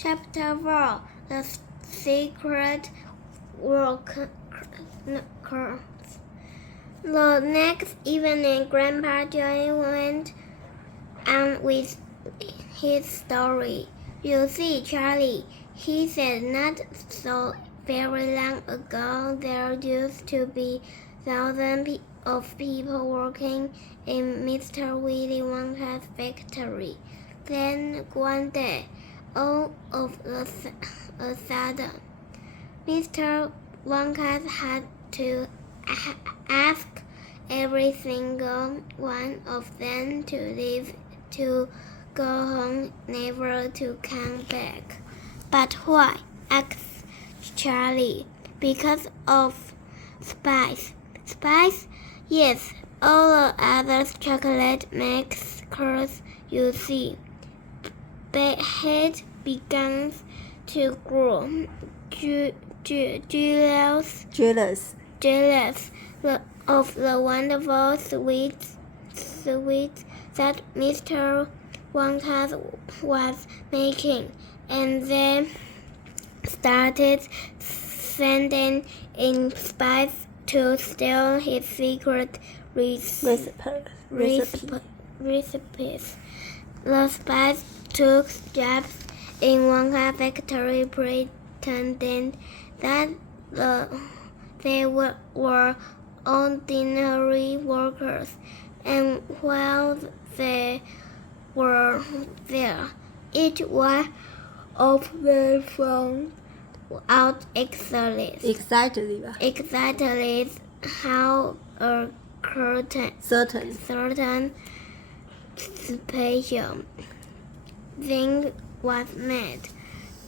Chapter 4 The Secret Workers. The next evening, Grandpa Joey went on with his story. You see, Charlie, he said, not so very long ago there used to be thousands of people working in Mr. Willy Wonka's factory. Then one day, all of a sudden, Mr. Wonka had to ask every single one of them to leave, to go home, never to come back. But why? Asked Charlie. Because of spice. Spice? Yes, all the other chocolate makers, you see. Head begins to grow. Jealous of the wonderful sweets that Mr. Wonka was making, and they started sending in spies to steal his secret recipes. The spies took jobs in Wonka factory, pretending that they were ordinary workers, and while they were there, each one of them found out exactly how a certain special thing was made.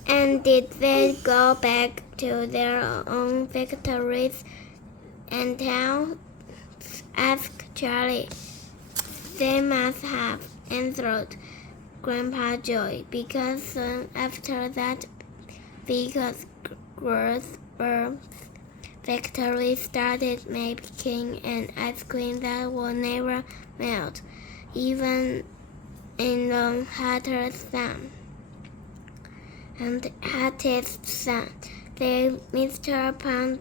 And did they go back to their own factories and tell? Asked Charlie. They must have, answered Grandpa Joey, because soon after that, because Grossberg's factory started making an ice cream that will never melt, even in the hottest sun. Then Mr. Pound's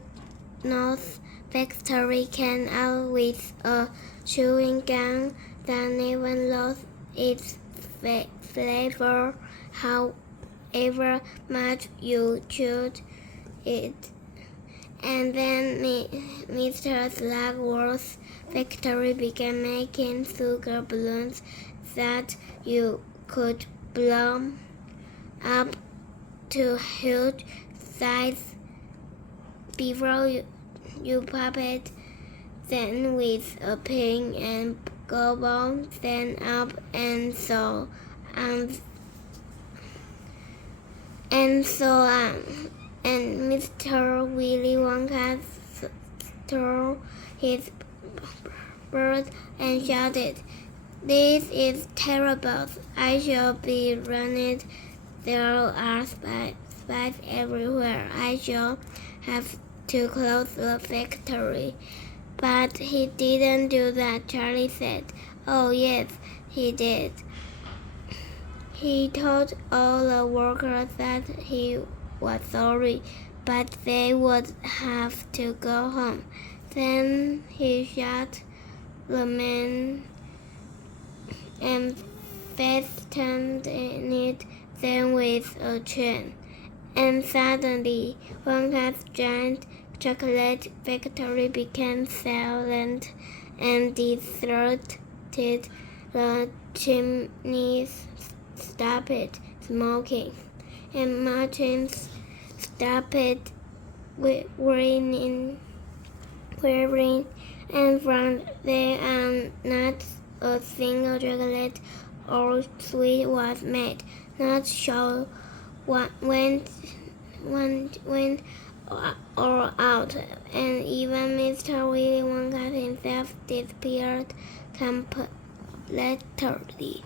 factory came out with a chewing gum that never lost its flavor, however much you chewed it. And then Mr. Slugworth's factory began making sugar balloons that you could blow up to huge size before you pop it, then with a pin and gobble them up, and so on. And Mr. Willy Wonka stole his bird and shouted, "This is terrible! I shall be ruined. There are spies everywhere. I shall have to close the factory." But he didn't do that, Charlie said. Oh, yes, he did. He told all the workers that he was sorry, but they would have to go home. Then he shot the man and fastened it then with a chain. And suddenly, Wonka's giant chocolate factory became silent and deserted. The chimneys stopped smoking, and machines stopped whirring, and from then on, not a single chocolate or sweet was made. Not sure what went or out, and even Mr. Willy Wonka himself disappeared completely.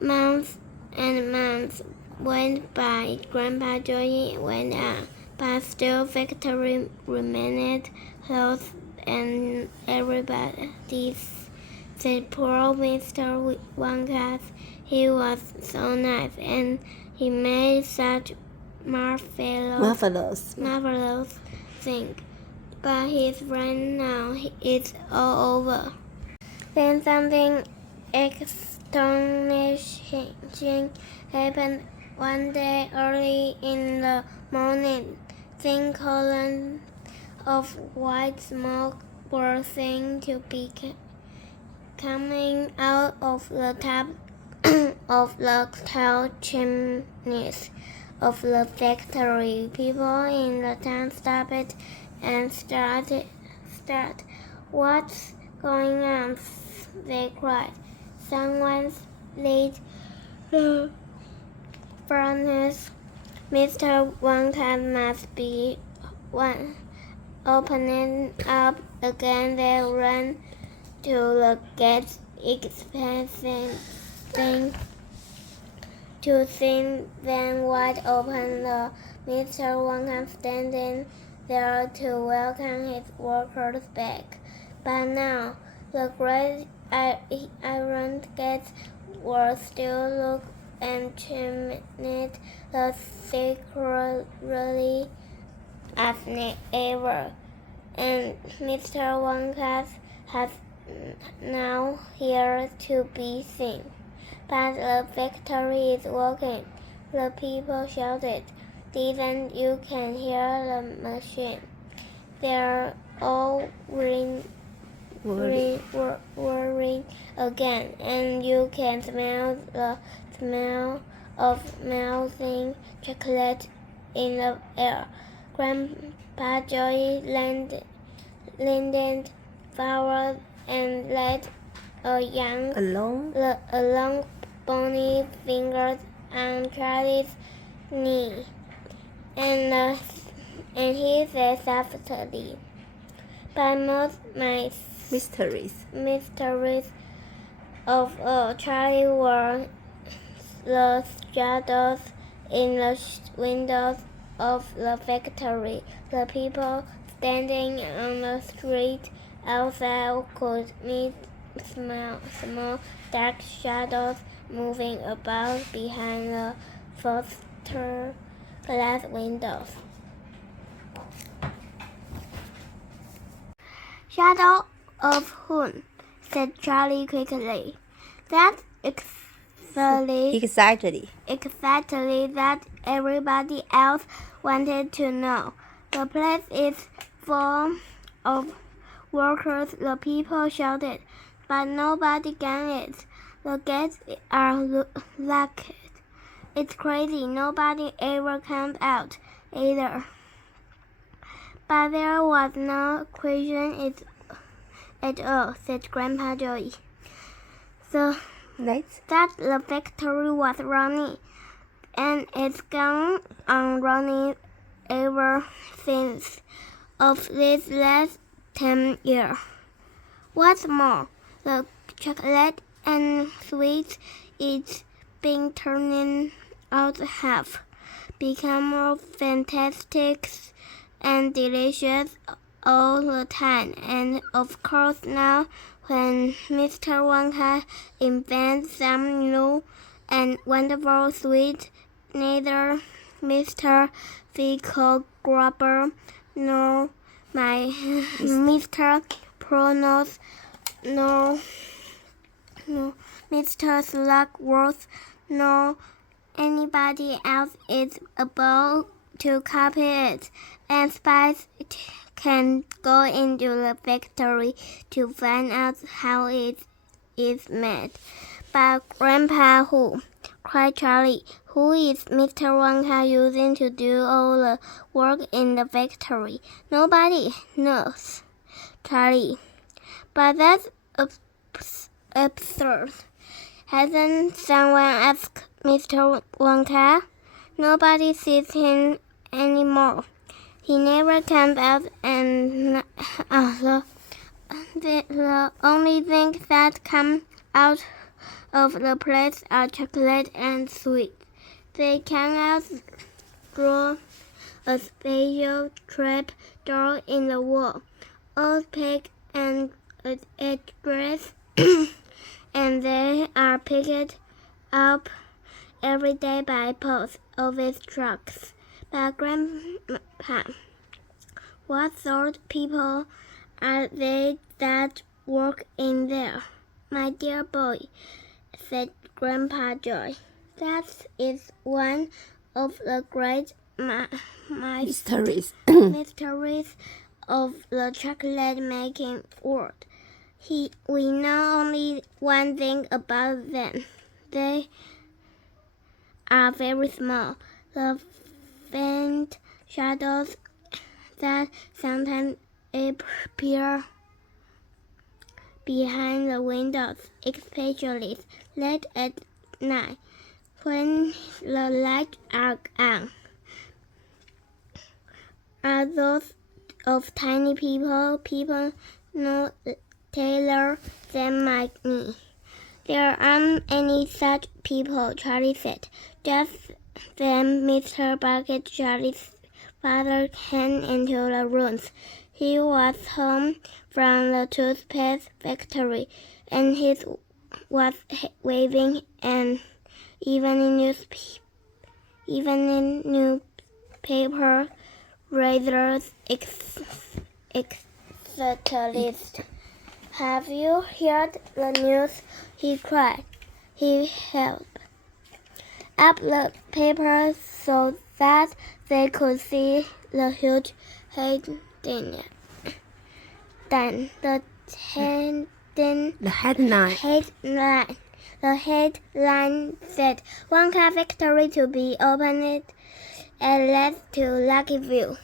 Months and months went by. Grandpa Joey went on, but still factory remained closed, and everybody said poor Mr. Wonka. He was so nice, and he made such marvelous thing. But his friend now it's all over. Then something astonishing happened one day early in the morning. Thin columns of white smoke were seen to be coming out of the top of the tall chimneys of the factory. People in the town stopped and started. What's going on? They cried. Someone's lit the furnace. Mr. Wonka must be one. Opening up again, they ran to the gates, expecting to see them wide open. The Mr. Wonka standing there to welcome his workers back. But now the great iron gates were still locked and chimneyed as securely as ever, and Mr. Wonka has now here to be seen. But the factory is working, the people shouted. Didn't you can hear the machine? They're all whirring again, and you can smell the smell of melting chocolate in the air. Grandpa Joey leaned forward and laid a long bony finger on Charlie's knee, and he said softly, "But most my mysteries of all, Charlie, were the shadows in the windows of the factory. The people standing on the street outside could meet small dark shadows moving about behind the frosted glass windows." "Shadow of whom?" said Charlie quickly. "That's exactly that everybody else wanted to know. The place is full of workers," the people shouted, "but nobody got it. The gates are locked. It's crazy. Nobody ever comes out, either." "But there was no question at all," said Grandpa Joey. "That the factory was running, and it's gone on running ever since of this last 10 years. What's more, the chocolate and sweets it's been turning out have become more fantastic and delicious all the time. And of course now, when Mr. Wonka invents some new and wonderful sweet, neither Mr. Grubber nor my Mr. Pronos nor Mr. Slugworth nor anybody else is able to copy it, and spies can go into the factory to find out how it is made." "But Grandpa, who?" cried Charlie. "Who is Mr. Wonka using to do all the work in the factory?" "Nobody knows, Charlie." "But that's absurd. Hasn't someone asked Mr. Wonka?" "Nobody sees him anymore. He never comes out, and the only things that come out of the place are chocolate and sweet. They come out through a special trap door in the wall, all packed and addressed, and they are picked up every day by post office trucks. But Grandpa, what sort of people are they that work in there? My dear boy, said Grandpa Joy, that is one of the great mysteries of the chocolate-making world. We know only one thing about them. They are very small. The faint shadows that sometimes appear behind the windows, especially late at night when the lights are on, are those of tiny people no taller than my knee. There aren't any such people, Charlie said. Just then Mr. Bucket, Charlie's father, came into the rooms. He was home from the toothpaste factory, and he was waving an evening newspaper rather excitedly. Have you heard the news? He cried. He held up the paper so that they could see the huge headline. The headline said, "One car factory to be opened at last to Luckyville."